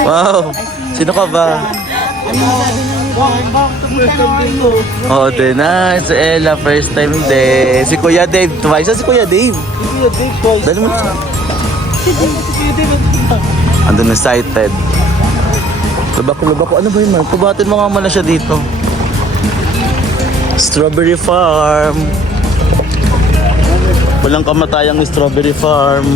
Wow! Sino ka ba? Oh, din na. Si Ella, first time din. Si Kuya Dave, twice. Si Kuya Dave. Dali mo. Andun excited. Labako. Ano ba yun, man? Pubatin mo nga muna siya dito. Strawberry Farm. Walang kamatayang Strawberry Farm.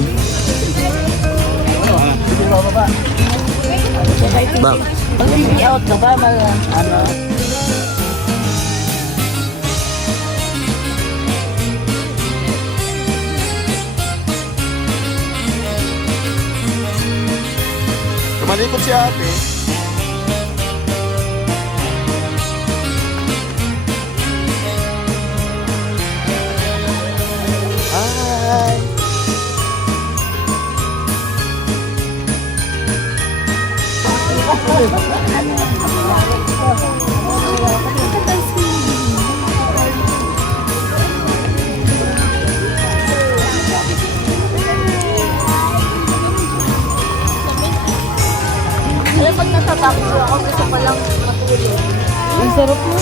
Ba? Mag-TV out ka ba? Ano? Tumalikot si ate. Hi! Kaya pag natatakot ako, gusto ko lang matulog. Ang sarap mo.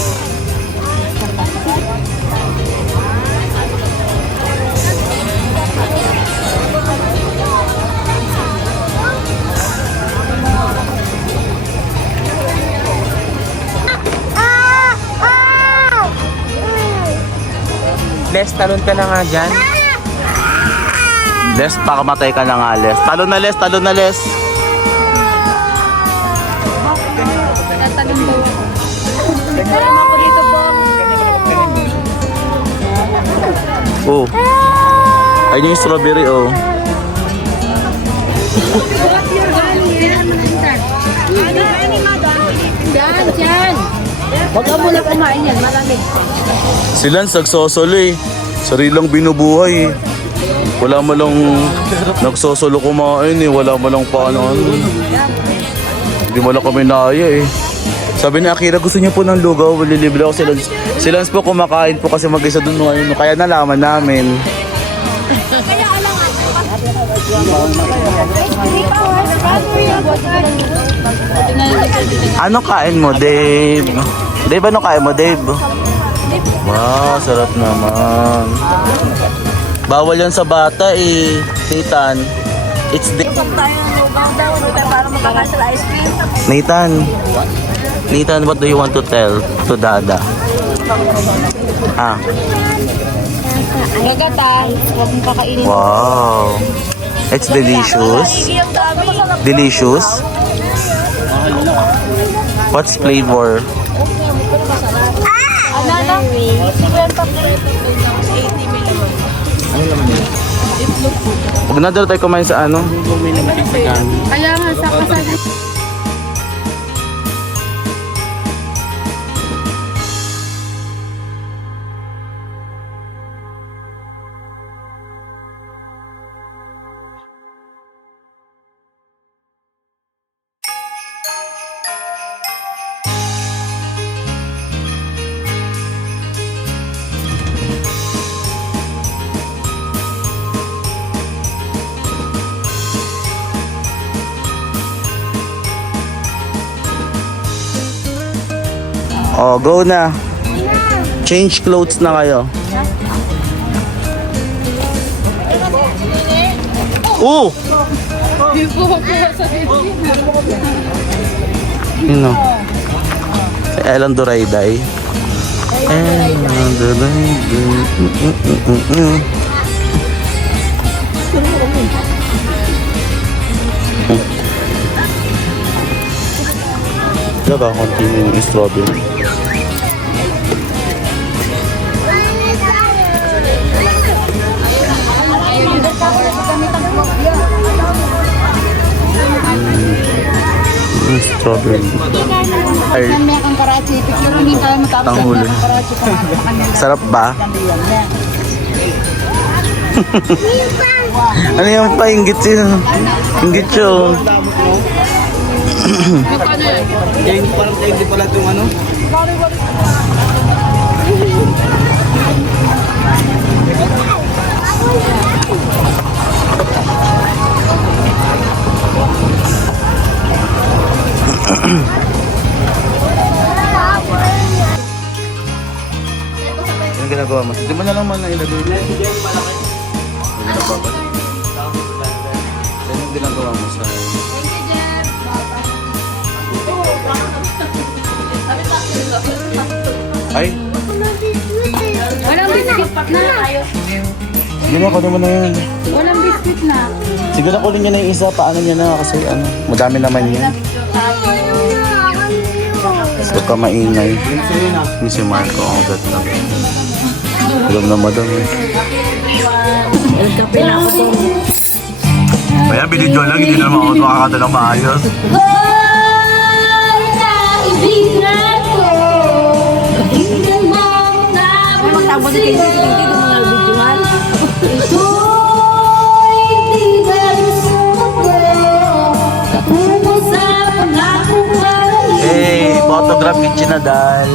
Les, talon ka na nga dyan. Les, pakamatay ka na nga, Les. Talon na, Les. Talon na, Les. Tatanong daw ako. Nagkaroon ako dito, Bong. Oh. Ayun yung strawberry, oh. Diyan. Huwag ka muna kumain yan, malamig. Si Lance nagsosolo eh. Sarilang binubuhay eh. Wala mo lang nagsosolo kumain eh. Wala mo lang paano. Hindi mo lang kami naya eh. Sabi ni Akira, gusto niya po ng lugaw. Lilibre ako si Lance. Si Lance po kumakain po kasi mag-isa doon ngayon. Kaya nalaman namin. Ano kain mo, Dave? Dave, ano kain mo, Dave? Wow, sarap naman. Bawal yan sa bata eh. Nathan, it's the... Para makakasal ice cream. Nathan, what do you want to tell to Dada? Ah, Gagatay. Huwag mong kakainin. wow. It's delicious. Delicious. What's flavor? Ano na? 50 plate. 80 million. Huwag na daw tayo kumain sa ano? Kaya nga, sa kasal. Oh, go na. Change clothes na kayo. Oh! Sino? Si Ellen Durayday. Ellen Durayday. Diba, continue yung strawberry. Strawberry. Ay, May kang karachi. Pero hindi tayo matapos. Tanghuli. Sarap ba? Ano yung painggit siya? Inggit siya. Parang hindi pala itong ano. Anong ginagawa mo? Hindi mo na lang man na ilagay. Hindi na babalik. Anong ginagawa mo sa... Thank you, Jeff. Ay! Walang biscuit na. Hindi na, kunin mo na yan. Walang biscuit na. Siguro kunin niya na yung isa. Paano niya na? Kasi ano, madami naman yan. So ka maingay. Yung si Marco, ang gat na. Alam na madam eh. Kape na ako. Kaya binidyo lang, hindi na naman ako makakata ng maayos. Magtabo na kayo. Hindi mo nga videohan. Hey, photograph kitchen na dal.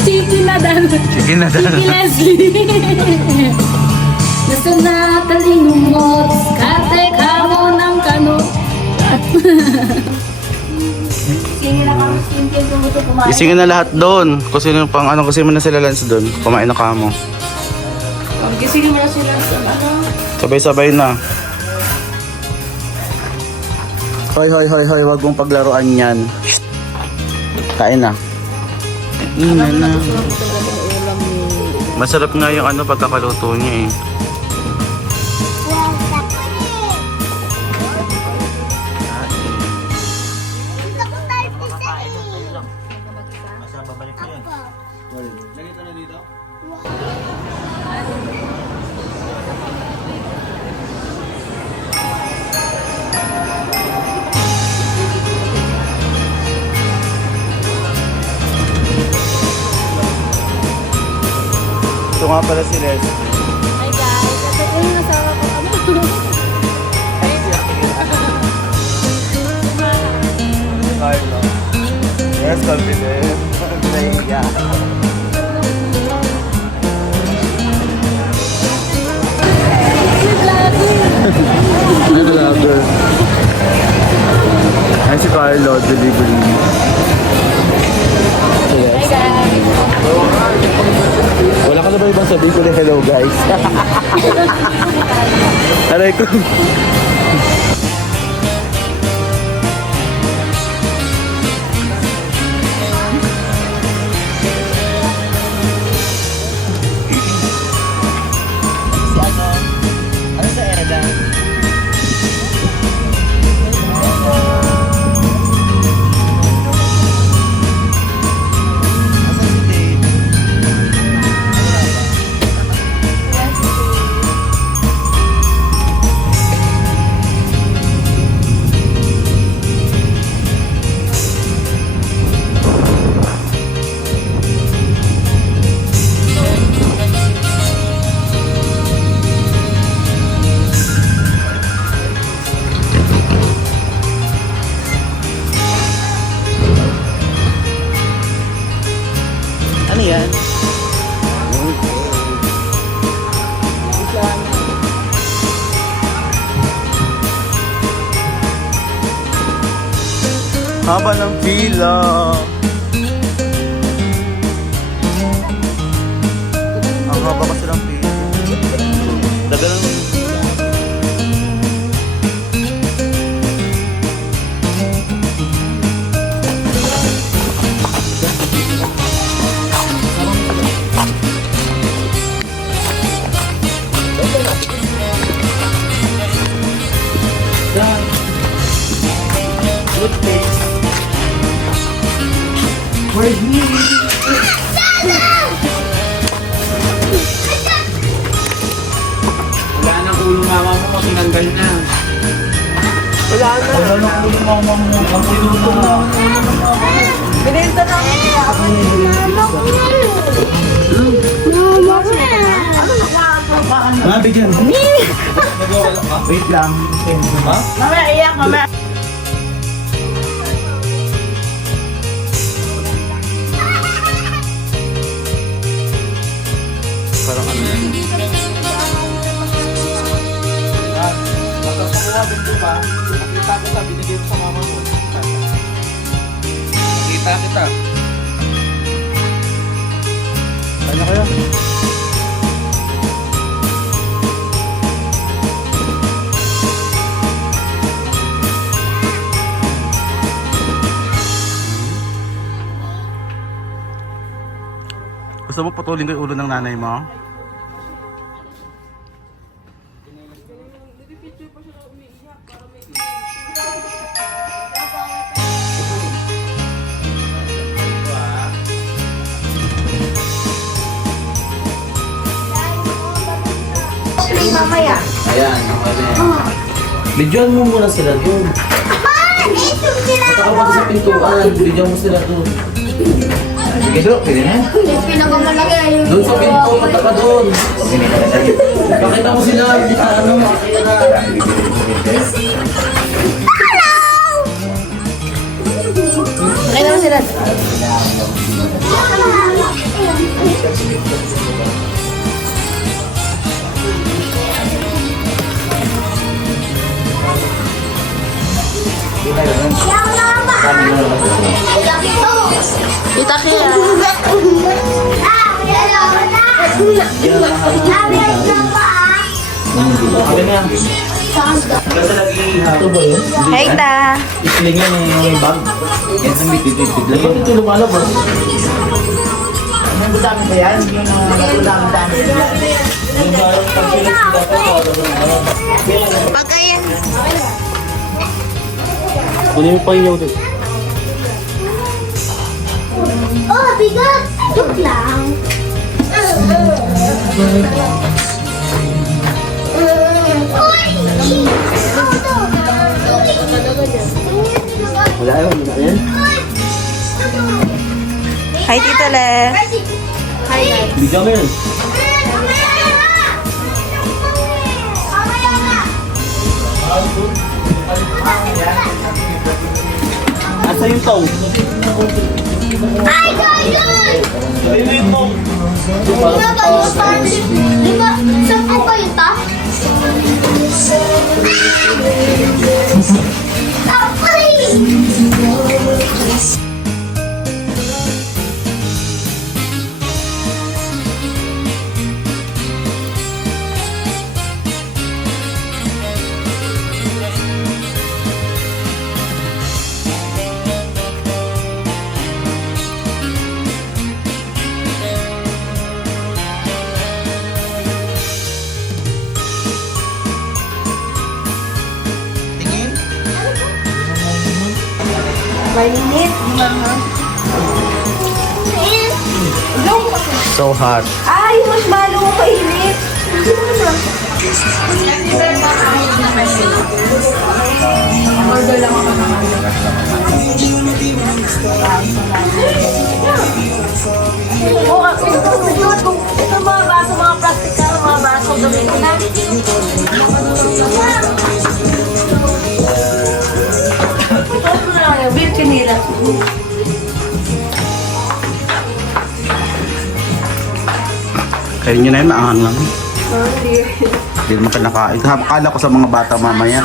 Chiki na dan. Sige na dal. Leslie. Gusto na talinumot. Kate kamo ng kano. Isingin na lahat doon. Kasi yung pang ano, kasi mo na sila Lance doon. Kumain na kamo. Gisingin mo na sila sa ano. Sabay-sabay na. Hoy, hoy, hoy, hoy, wag mong paglaruan yan. Kain na. Ina na. Masarap nga yung ano pagkakaluto niya eh. Ito nga pala si Les. Hi guys, ito po yung asawa ko. Carlo. Yes, confident. Naiya. Vlogger. Ay si Carlo, delivery. Hi guys. Wala ka na ba ibang sabihin ko na hello guys? Aray ko. Ano sa Eda? Asan si Dave? Ano yan? Haba ng pila. Ang haba kasi ng pila. Dagal ng... Good taste. Where's me? Wala nang ulo mama mo, tinanggal na. Wala nang ulo mama mo, ang pinuto mo. Binenta namin niya ako. Ah, bigyan. Wait lang. Ha? Mamaya iyak, mamaya. Parang ano. kahapon, di ba? Nakita kita, binigay mo sa mama mo. Nakita kita. Ano kaya? Gusto mo putulin ko yung ulo ng nanay mo? Mamaya. Ayan, okay na yan. Bidyoan mo muna sila doon. Punta ka pa sa pintuan, bidyoan mo sila doon. Sige doon, pwede na. Yung pinakamalaki ay yung... Doon sa pinto, punta ka doon. Pakita mo sila, ano, makita na. Pakita mo sila. Kita kaya. Okay na yan. Kasi nag-iihaw. Ito ba yun? Hey, ta. Islingan yung bag. Yan ang bitid-bitid lang. Bakit ito lumalabas? Dami ba yan? Yung dami-dami. Yung parang pag-silas sila ko, Pagkayan. kunin mo pa yung din. Oh, bigat. Joke lang. Wala yun, wala yan. Hi, Tita Le. Hi, guys. Bigyan mo yun. Asa yung tao? Ay, guys! Sabihin mo. Di ba, sampu kayo ta? Mainit. So hot. Ay, mas malo mo mainit. Ito mga baso, mga plastic na mga baso, gamitin na. Ito na lang yung bilkin nila. Kaya nyo na yun, maangang lang. Hindi naman kinakain. Akala ko sa mga bata mamaya.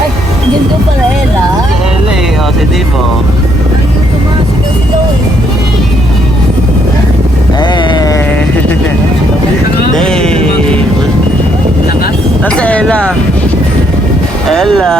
Ay, yun doon pala, Ella. Si Ella eh, o si Dimo. Ayun, tumasigaw-sigaw eh. Eh. Dave. Lakas? Nasa Ella. Ella.